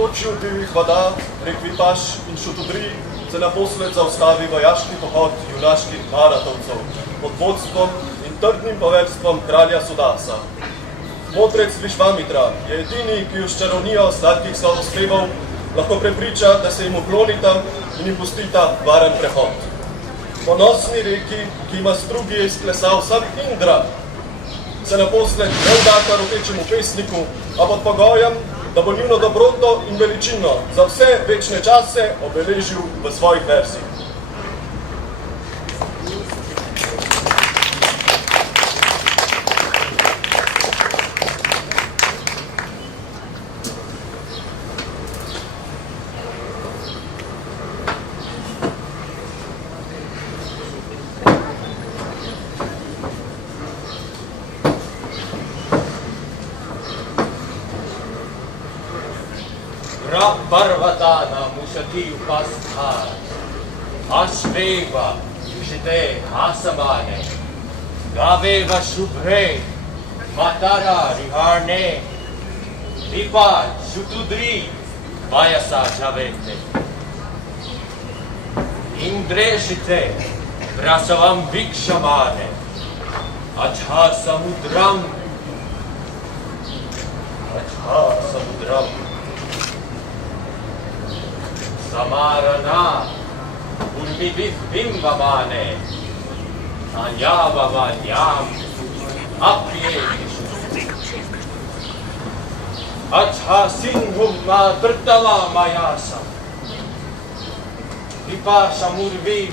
potočju divjih voda, prek Vipaš in Šutudri, se naposled zaustavi vojaški pohod junaških maratovcev pod vodstvom in trdnim poveljstvom kralja Sudasa. Modrec Višvamitra je edini, ki už čarovnijo sladkih slavospevov lahko prepriča, da se jim uklonita in jim pustita varen prehod. Ponosni reki, ki ima strugi izklesal sam Indra, se naposled ne vdaka rotečemu pesniku, a pod pogojem, da bo njuno dobroto in veličino za vse večne čase obeležil v svojih verzih. Parvatana musati upastha, ashveva shite hasamane, gaveva shubhre, matara riharne, vipa shutudri, vayasa javete. Indre shite, prasavam vikshamane, ajha samudram, Samarana, Urmibivimvamane, Anyavamanyam, Apyevishu. Ajha Singhum Madrtava Mayasa, Vipasha Murviv,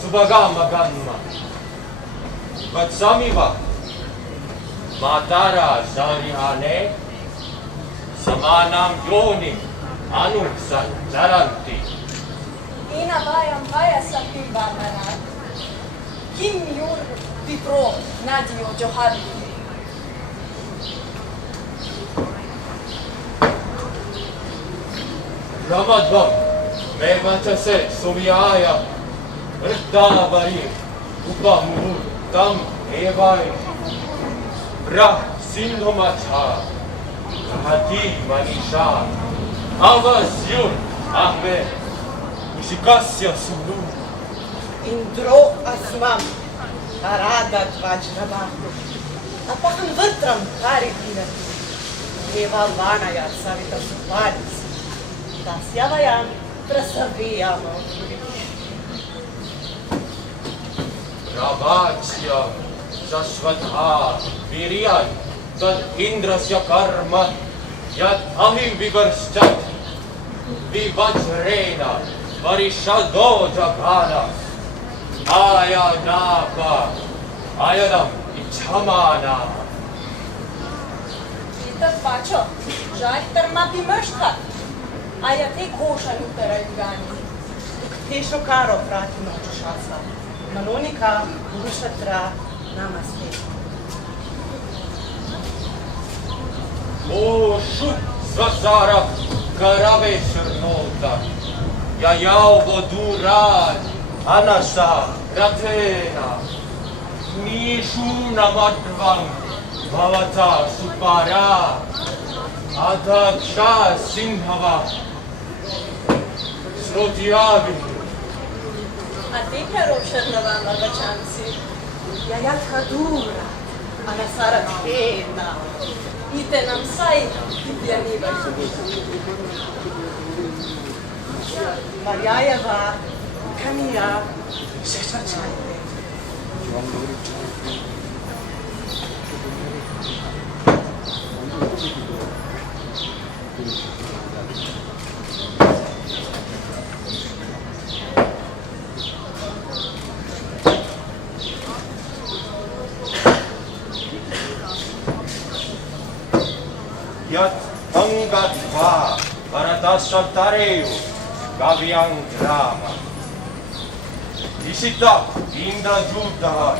Subagama Ganma, Vatsamiva, Matara Zarihane, Samanam Yonim, Anuksan Zaranti. Ina vajam vajasa pimbamana. Kim yur vipro nadio johari. Ramadvam, Mevachase, Somiaya, Rdavari, Upamur, Tam, Evai, Brah, Sindhomacha, Hati, Manisha, Avasyur, Ahmed, Ushikasya Sulu. Indro Asmam, Arada Vajravahu, Apahan Vatram Karikina, Evalvanaya Savita Suparis, Tasyavayam Prasaviyama. Ravachya, Shashvatha, Viryan, Tad Indrasya Karma, Yat Ahim Vivarshchat, Vivajrena, Varishado Jagana, Ayanapa, Ayanam Ichamana. Itat pacho, žaj trmati mrštka. A ja te koša jutara ljubani. Tešo karo prati noč šasa. Manonika, Gušatra, Namaste. O šut svazara karave šrnota, Jajav vodurad, Anasa, Ratena, Nishu namadvam, Bhavata supara, Adaksha sinhava, Srotiavi. A te karo šrnavama vačanci. Jajat Hadura, Anasara Tena. Ite nam saj pjanivaš. Marjajeva, Kamija, Šešvačajte. Yat Angatva, Varadashatareu, Gavyang Rama. Isita, Indra Judha,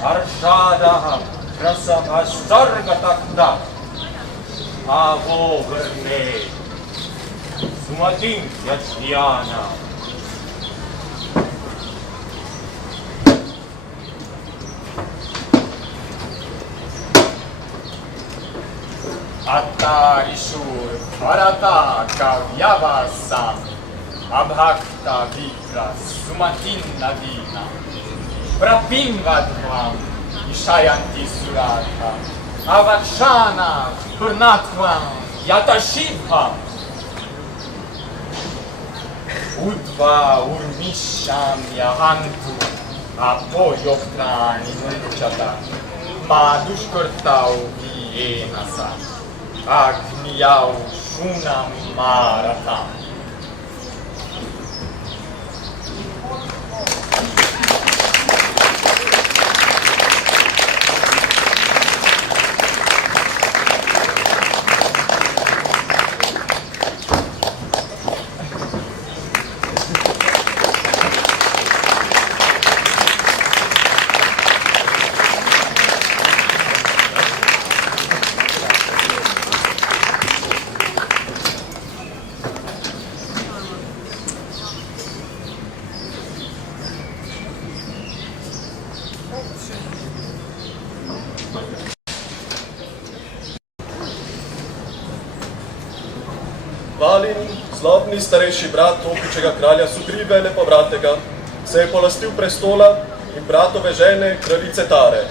Arshadaha, Rasabha Sargatakta, Avo Verne, Sumatim Yathyana. Attarisur Bharata kavyavasam abhakta vipra sumatin nadina prapingadvam ishayanti surata avakshana purnatvam yatashibham udva urmisham yahantu apoyoktrani nunchata madushkurtau vienasa Agniyau Shunam Maratham. Valin, zlobni starejši brat opičega kralja Sugrive Lepovratega, se je polastil prestola in bratove žene, kraljice Tare.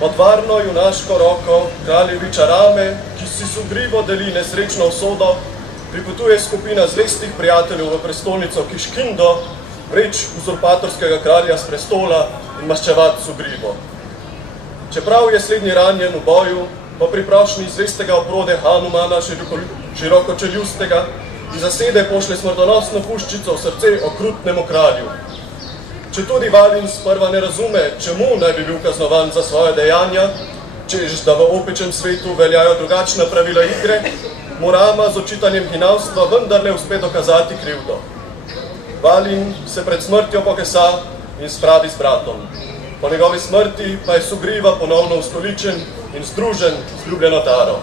Pod varno junaško roko kraljeviča Rame, ki si Sugrivo deli nesrečno usodo, pripotuje skupina zvestih prijateljev v prestolnico Kiškindo, vreč uzurpatorskega kralja z prestola in maščevat Sugrivo. Čeprav je slednji ranjen v boju, po priprošnji zvestega oprode Hanumana širokočeljustega iz zasede pošle smrtonosno puščico v srce okrutnemu kralju. Če tudi Valin sprva ne razume, čemu naj bi bil kaznovan za svoje dejanja, čež da v opičem svetu veljajo drugačna pravila igre, mu Rama z očitanjem hinavstva vendarle uspe dokazati krivdo. Valin se pred smrtjo pokesa in spravi z bratom. Po njegovi smrti pa je Sugriva ponovno ustoličen in združen z ljubljeno Taro.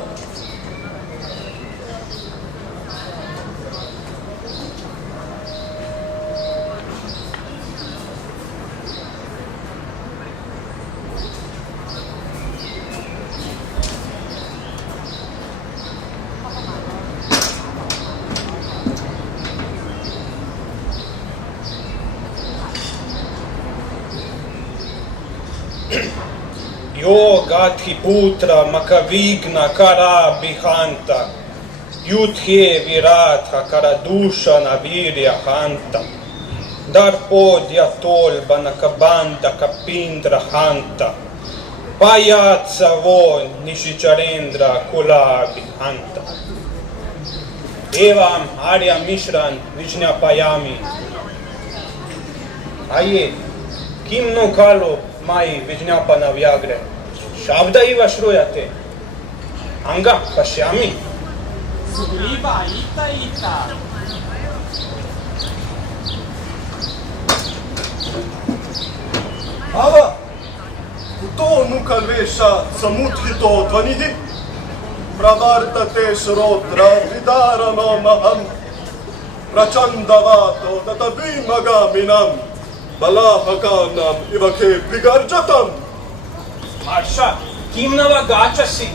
Yo Gathi Putra Makavigna Kara Bihanta Yudhe Viratha Karadusha Navirya Hanta Darpodya Tolba Nakabanda Kapindra Hanta Payat Savon Nishicharendra Kulabi Hanta Evam Arya Mishran Vijna Payami Aye Kim no Kalo Mai Vijnapana Vyagre Shabda iva shruyate Anga pashyami Sugriva ita ita Ava, kuto nukalvesha samudhito dvanihi pravartate shrotra vidarano maham prachandavato tatavimagaminam Balahakanam ivake vigarjatam. Marsha, kim nava gachasi?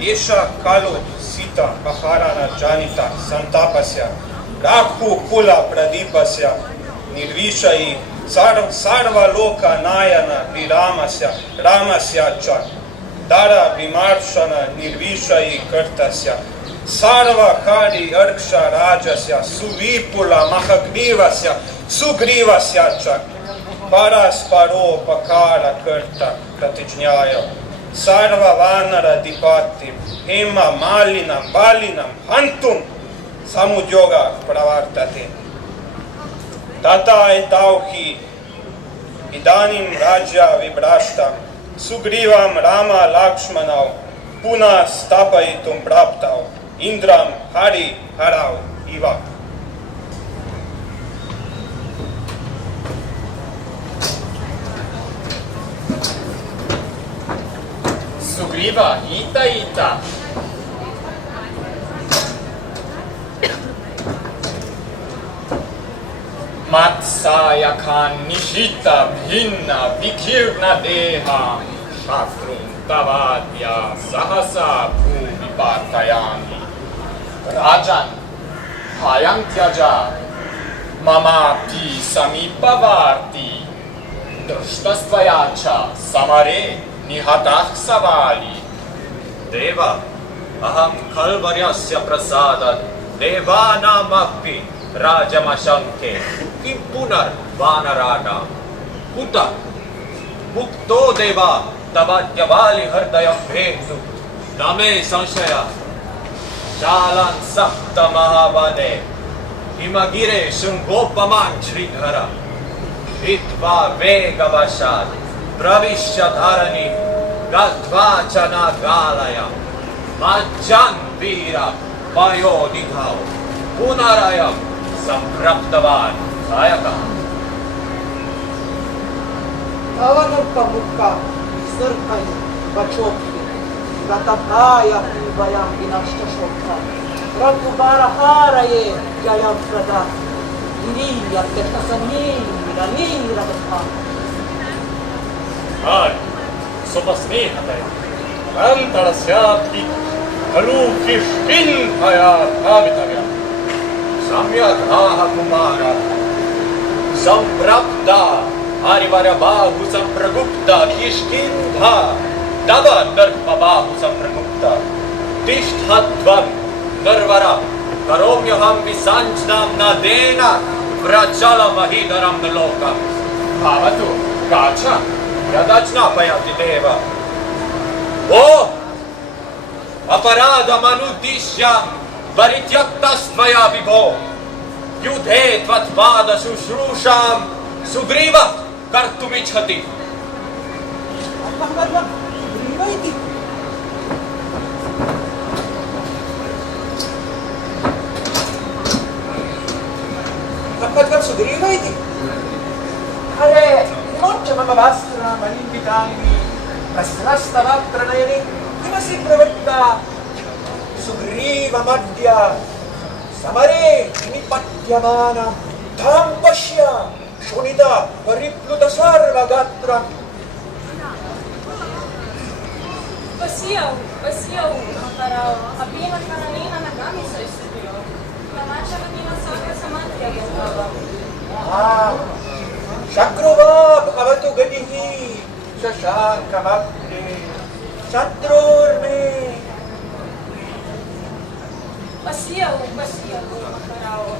Esha kalo sita paharana janita santapasya rakhu kula pradipasya nirvishai sarva loka nayana viramasya ramasya cha dara vimarshana nirvishai kartasya Sarva Kari Arksha Rajasya Suvipula Mahagrivasya Sugrivasya Chak Parasparo Pakara Karta Pratijnaya Sarva Vanara Dipati Hema Malinam Balinam Hantum Samudyoga Pravartate Tata Etauhi Idanim Raja Vibrashtam Sugrivam Rama Lakshmanau Puna Stapaitum Praptau Indram Hari Harau Iva. Sugriva ita ita Matsaya kan nishita bhinna vikirna deha Afruntavadya sahasa bhumipartayami. Rajan, hayang tyaja, mamapi samipavarti. Drishtastvaya samare nihatah savali. Deva, aham kalvaryasya prasadat devanamapi rajamashanke kim punar vanarana kuta mukto deva tavadyavali hardayam bhetu name sanshaya jalan sapta mahavane himagire shungopaman shridhara hitva vegavashad pravishya dharani gadva chana galaya majjan vira payodidhao punarayam sampraptavan sayaka. Tavanam pamukha sarkai bachokhi gatadhaya vayam vinashta shokha rakubarahaye jayam prada iriya tektasanira nira dha. Hai, sopasnehataja, antarasyapi, kalukishkinhaya bhavitavya. Samyak aha kumara samprapta harivaryabahu sampragupta kishkindha dava darpabahu sampragupta tishthatvam narvara karomyaham visanjnam nadena vrachala mahidaram nalokam bhavatu gacha yadachna payati deva. Oh! Aparadam anudishyam varityaktastvaya vibho yudhe tvatpada sushrusham sugriva kartumichhati. Apahvarvam sugriva iti. Apahvarvam sugriva iti. Hare mocha mama vastra malinvitani vasrastavatra nayani kimasi pravakta Sugriva madhya samare nipatyamana dham pashya shunita paripluta sarva gatra. Pasiyaw, makarao, apihan ka kanina nagamit sa studio. Naman siya katinasaka sa matya ganawa. Shakruva bhavatu gadihi shashankamagni shatrurme. Pasiyaw, makarao.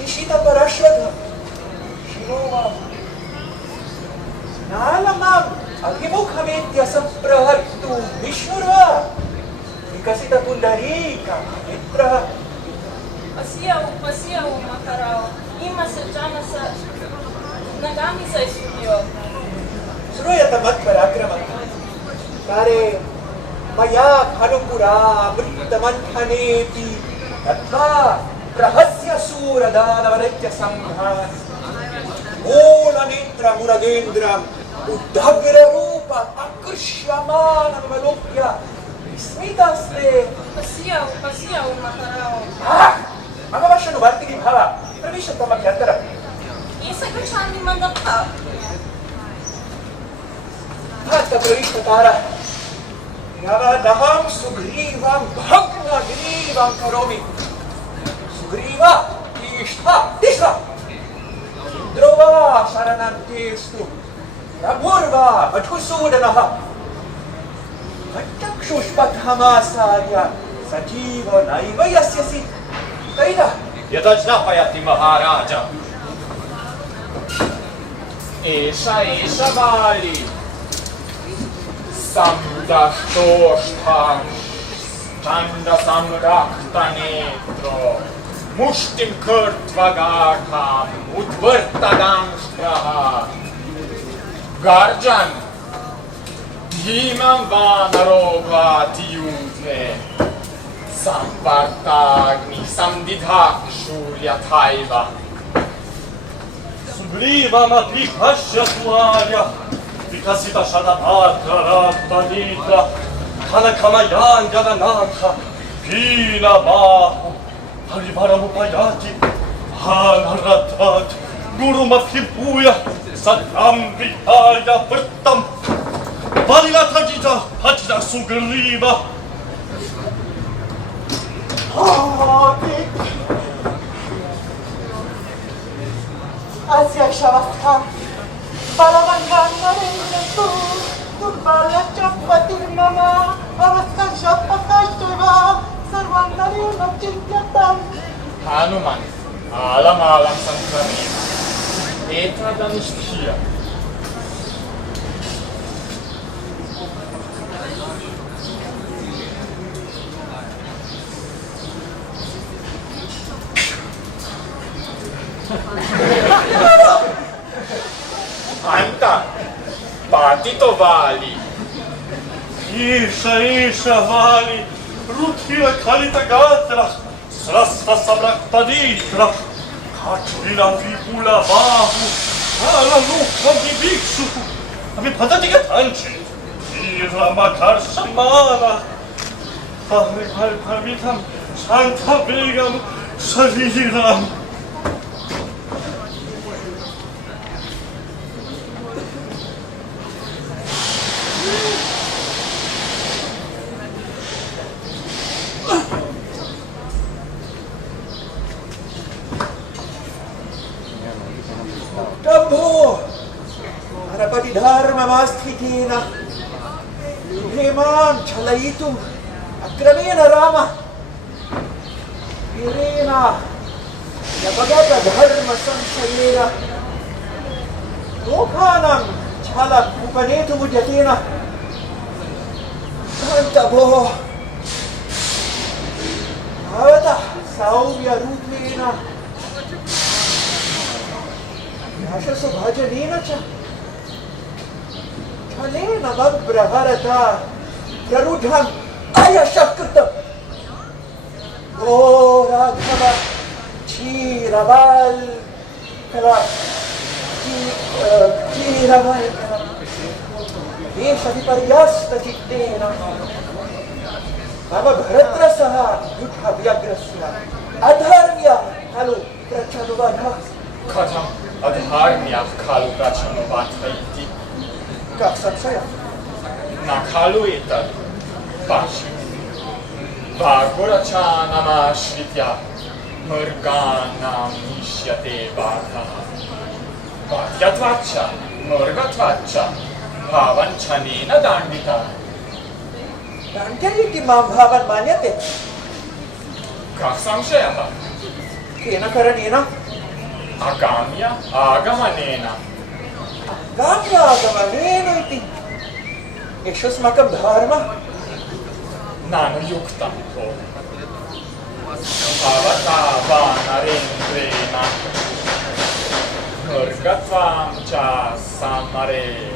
Nishita parashvadha Shivova Nalamam Agimukhamitya samprahartu Vishnurva Vikasita pundarika Mitraha. Pasiyaw, makarao. Ima sa djana sa nagami sa studio. Sruyatamat parakramat Kare Maya Khanupura Vrittamanthhanepi Tattva Prahasya Suradhanavaretya Samghas Mola Nitra Muragendram Uddhagra Rupa Akrishyamanam Malokya Vismitaste. Pasiyaw, makarao. Amavashanu Bhartini Bhava Pravishatama Kyantara. Isa ka chani mandapta. Bhatta Pravishatara Yavadaham Sugrivam Bhagna Grivam Karomi Sugriva Tishtha Indrova Saranantestu Prabhurva Madhusudanaha Vachakshushpathamasarya Sajiva Naiva Yasyasi Taida. Yadachna payati maharaja. Esha vali samdashtoshtam chanda samrakta netro mushtim kurtvagatam udvartadamshtraha garjan dhimam vanarogvati yudhe samvartagni samdidhakshulyataiva. Sugriva mapikashya tuarya vikasita shadabhatra ratanitra kanakamayan jaganatha pina bahu harivaramupayati hanaratat guru makipuya satam vitaya vrittam Valila tagita, patida sugriba. Asia Shavaka, Balavangana Renatu, Turbala Chapati Mama, Avaska Shapaka Shiva, Sarvandari Nachinyatam. Hanuman, alam sankari. Eta da nicht hier. Anta, patito vali. Isha, vali, rutila kalita gatra, srasta sabrakta ditra, kachila vipula bahu, ala lukha di biksu, ami patatiga tanchi, ira makar samana, pavitam, santa begam, saliram. Tabbo! Harapati dharma masthikena. Hemam chalayitum akramena rama. Irena yapagata dharma samshayena. Lokhanam chalak upanetum ujatena. Tabbo! Avata saumya rupena. Yashasa bhajanena cha. Chalena mabbraharata. Yarudham ayashakritam. O Raghava Chiraval Kala Chiraval Kala Desha Viparyasta Chittena Mama Bharatra Saha Yudha Vyagrasya Adharmya Halu Prachanuvadha Katham adharmyah khalu prachanovantha iti. Kah samshaya Na khalu etat pashi. Vagurachanamashritya murganam ishyate vatah. Vatyatvacha murgatvacha bhavanchanena dandita. Dandya iti mam bhavan manyate Kah samshayah? Kena karanena Agamya agamanena. Gamya agamanena iti Yashasmakam dharma Nanu yuktam ho. Bhavata vanarendrena. Murgatvam cha samare.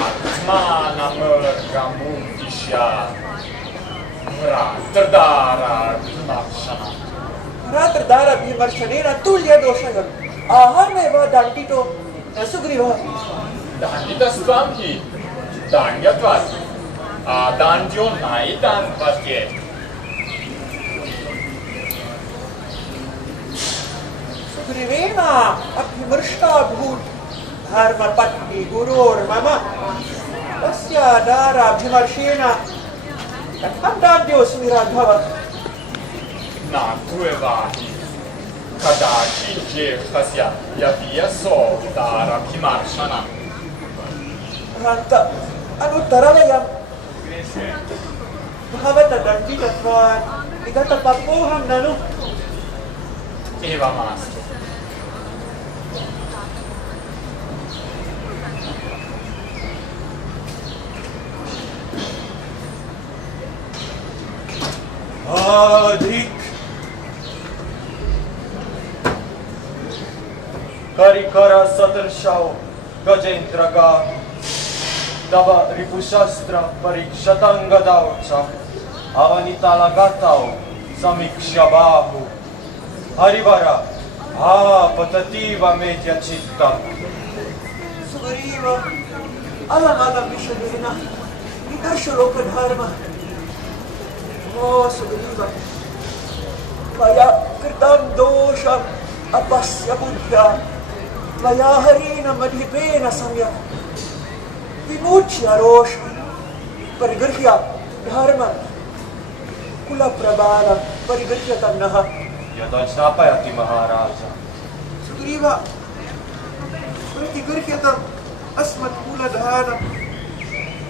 Atmana murgamudishya. Ratrdara vimarshana. Ratrdara vimarshanena tulya doshayam ahameva dandito nasugriva Danditasvam hi. Dandyatvat. Adandyo naidan patye. Sugrivena abhimarshta bhut dharma patni gurur mama tasya dara abhimarshena katham dandyo smiradhava Natuevahi. Kadaki jehasya yaviyaso dara vimarshana. Ranta anuttaravayam bhavata danditatvat igata papoham nanu Evamastu. Adik Karikara Satarshao Gajendraga Dava Ripushastra Parikshatangadaocha Avanitalagato Samikshabahu Harivara Patativa Medya Chitta Sugriva alam vishanena vidarshuloka dharma Oh Sugriva Maya kritam dosham apasya buddha Твоя Гарина Мадхипена Самья, Вимучья Рош, Паригрхья Дхарма, Кула Прабала, Паригрхья Таннаха, Ядачнапаяти Махараджа. Сутурива, Паригрхья Там, Асмат Кула Dhana,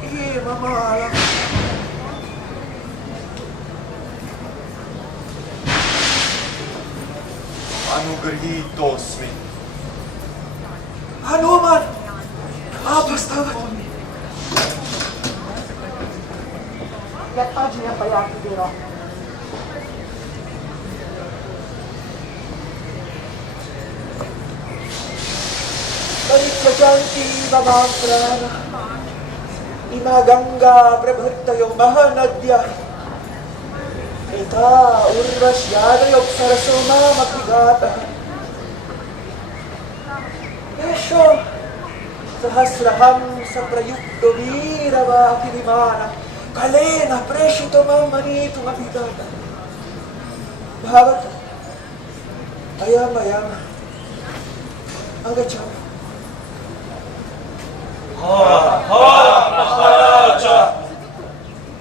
Е Мамала. Анугрхитосми. Hanuman, Apastavat. Yattajnya Payaki Dira. Parikyajanti Mamaprana, Ima Ganga Prabhattayo Mahanadya, Ita Urvashyadayok Sarasoma Makigata. Esho Sahasraham Saprayukto Virava Kirimana Kalena Preshito Mamanitu Mabhidata Bhavata Ayam Ayam Agacham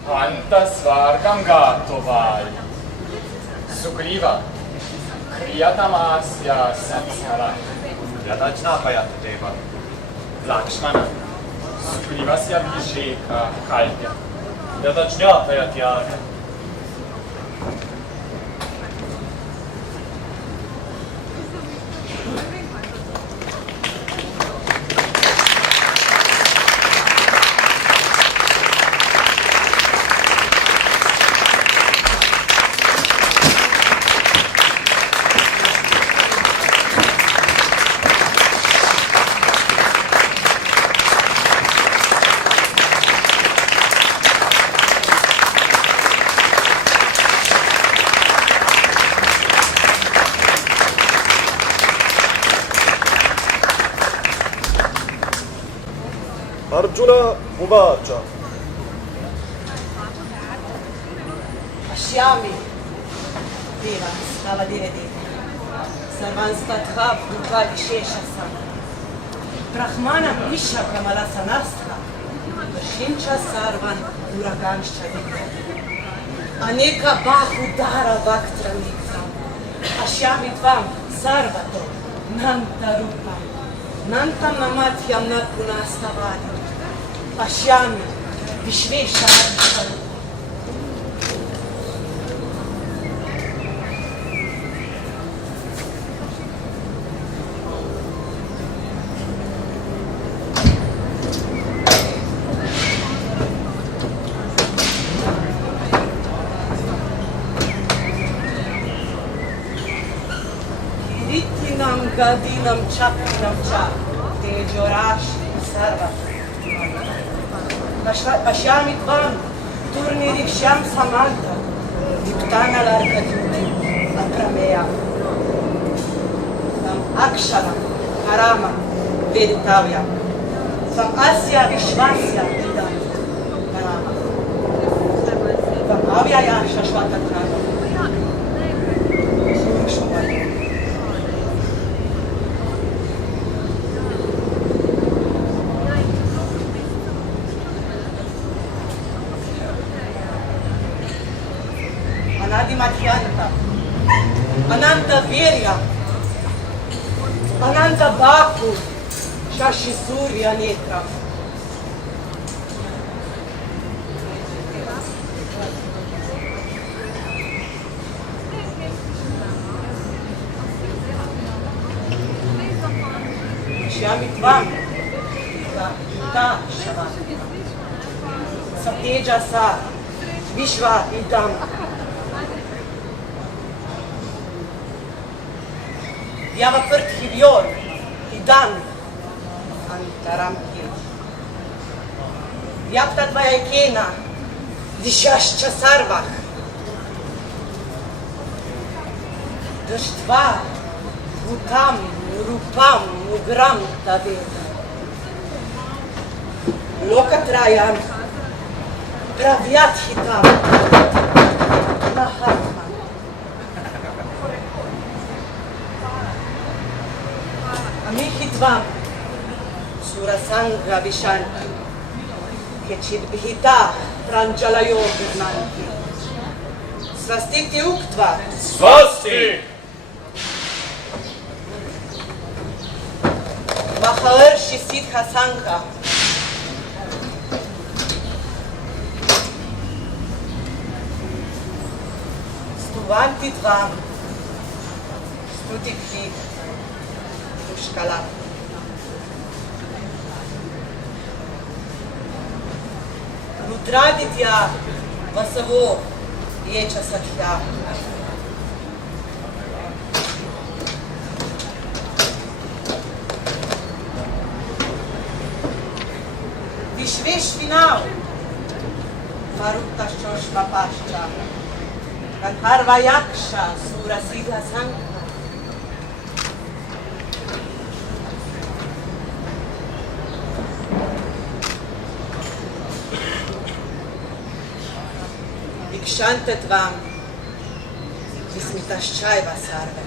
Anta svargam gatovai. Sugriva. Kriyatamasya samsara. Ядачнапаяти Дева. Lakshmana. Sugrivasya Visheka Kalya. Ядачнапаяти Аря. Arjuna Uvacha. Ashyami, Deva, stava dire Deva. Sarvanstatha Bhuta Visheshasa. Brahmana Visha Kamala Sanastha. Vashincha Sarvan Uragansha Deva. Aneka Bahudara Vaktra Mitra. Ashyami Tvam Sarvato Nantarupam. Nantam Namatyam Napunastavadi. Pashyami Vishvesha. Ritinam Gadinam Chakram Chak Tejorashi Sarva. Pashyami Tvam Turniriksham Samanta Diptana Larkaduti Aprameya Tam Akshara Karama Veditavya Tam Asya Vishvasya Idam Karama Tam Avyaya Shashvatatrana Anadimadhyanta, Ananta Virya, Ananta Baku, Shashi Surya Netra. Shyami Tvam, Ta Shava, Sateja Sa, Vishva Idam. Ява Пъртхивьор, Идан, Антарамхир. Япта твоя кена, дишаща сарвах. Дъждва, Бутам, Рупам, Муграм, Тавета. Локат Раян, Правят Хитам, Махатма. Amikit tvam, surasanga vishanti, kechidbhita pranjalayo vignanti. Svastiti uktva, Svasti! Maharshi Siddha Sangha. Stuvanti Dvam, Stutikti, Pushkala. Rudraditya Vasavo Yecha Sakhya. Vishveshvinau, Marutta Shoshva Pashtra, Gandharva Yaksha, Sura Siddha Sangha. Dikshantatvam, Vismitaschaiva Sarva.